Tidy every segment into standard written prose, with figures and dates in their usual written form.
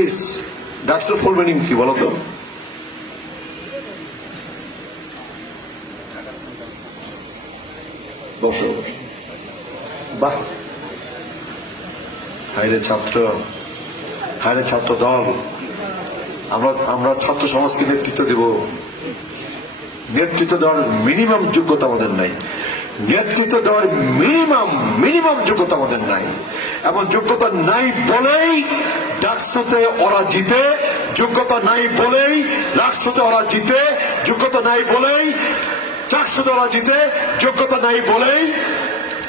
Please doctor full meaning কি বলো তো? বসো বসো। বাহ, হায়রে ছাত্র, হায়রে ছাত্র দল, আমরা ছাত্র সমাজকে নেতৃত্ব দেব। নেতৃত্ব দেওয়ার মিনিমাম যোগ্যতা আমাদের নাই, নেতৃত্ব দেওয়ার মিনিমাম যোগ্যতা আমাদের নাই। এবং যোগ্যতা নাই বলেই ডাকসুতে ওরা জিতে, যোগ্যতা নাই বলেই রাষ্ট্রতে ওরা জিতে, যোগ্যতা নাই বলেই চাকসুতে ওরা জিতে, যোগ্যতা নাই বলেই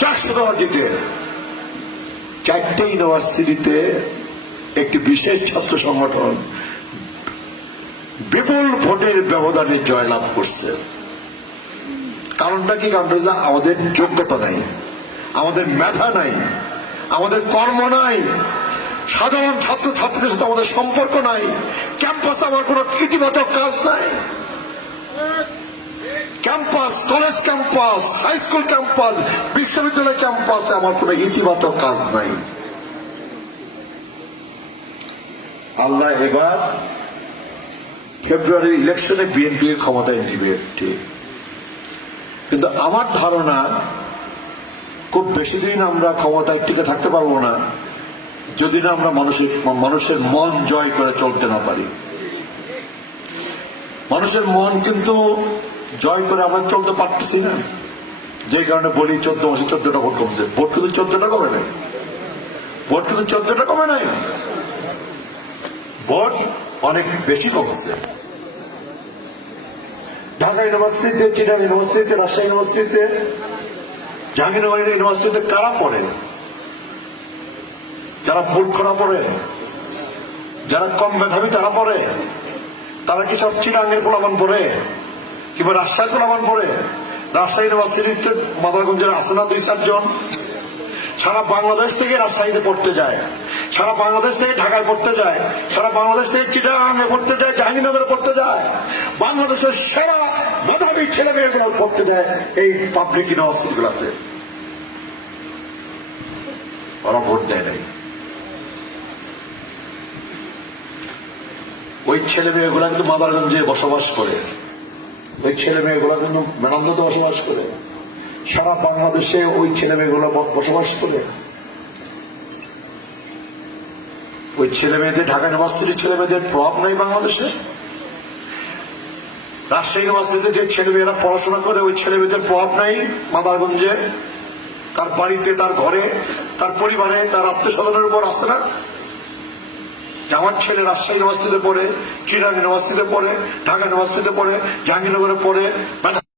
চাকসুতে ওরা জিতে। 4টে ইউনিভার্সিটিতে একটি বিশেষ ছাত্র সংগঠন বিপুল ভোটের ব্যবধানে জয়লাভ করছে। কারণটা কি? কারণটা আমাদের যোগ্যতা নাই, আমাদের মেধা নাই, আমাদের কর্ম নাই, সাধারণ ছাত্র ছাত্রীদের সাথে আমাদের সম্পর্ক নাই, ক্যাম্পাসে আমার কোন ইতিবাচক কাজ নাই। Campus, college campus, high school campus, বিশ্ববিদ্যালয় ক্যাম্পাসে আমার কোন ইতিবাচক কাজ নাই। আল্লাহ এবার ফেব্রুয়ারির ইলেকশনে বিএনপি ক্ষমতায় নিবে, ঠিক। কিন্তু আমার ধারণা খুব বেশি দিন আমরা ক্ষমতায় টিকে থাকতে পারবো না যদি না আমরা মানুষের মন জয় করে চলতে না পারি। মানুষের মন কিন্তু জয় করে আমরা চলতে পারতেছি না, যে কারণে বলি 14 মাসে 14টা ভোট কমছে। ভোট কিন্তু 14টা কমে নাই, ভোট কিন্তু 14টা কমে নাই, ভোট অনেক বেশি কমছে। ঢাকা ইউনিভার্সিটিতে, চিটাগাং ইউনিভার্সিটিতে, রাজশাহী ইউনিভার্সিটিতে, জাহাঙ্গীরনগর ইউনিভার্সিটিতে কারা পড়ে? যারা মূর্খরা পড়ে, যারা কম মেধাবী তারা পড়ে। তারা কি সব চিটাগাংয়ের পোলাপান পড়ে কিংবা রাজশাহীর পোলাপান পড়ে? রাজশাহী ইউনিভার্সিটিতে মাদারগঞ্জের আছে না 2-4 জন? সারা বাংলাদেশ থেকে রাজশাহীতে পড়তে যায়, সারা বাংলাদেশ থেকে ঢাকায় পড়তে যায়, সারা বাংলাদেশ থেকে চিটাগাংয়ে পড়তে যায়, জাহাঙ্গীরনগরে পড়তে যায়। বাংলাদেশের সেরা মেধাবী ছেলে মেয়েগুলো পড়তে যায় এই পাবলিক ইউনিভার্সিটি গুলাতে। ওরা ভোট দেয় নাই। ওই ছেলে মেয়েগুলা কিন্তু মাদারগঞ্জে বসবাস করে, ওই ছেলে মেয়েগুলা কিন্তু মেনান্দতে বসবাস করে, সারা বাংলাদেশে ওই ছেলে মেয়েগুলো বসবাস করে। ওই ছেলে মেয়েদের, ঢাকা ইউনিভার্সিটির ছেলে মেয়েদের প্রভাব নাই বাংলাদেশে? রাজশাহী ইউনিভার্সিটিতে যে ছেলে মেয়েরা পড়াশোনা করে ওই ছেলে মেয়েদের প্রভাব নাই মাদারগঞ্জে? তার বাড়িতে, তার ঘরে, তার পরিবারে, তার আত্মীয় স্বজনের উপর আসে না? আমার ছেলে রাজশাহী ইউনিভার্সিটিতে পড়ে, চিটাগাং ইউনিভার্সিটিতে পড়ে, ঢাকা ইউনিভার্সিটিতে পড়ে, জাহাঙ্গীরনগরে পড়ে,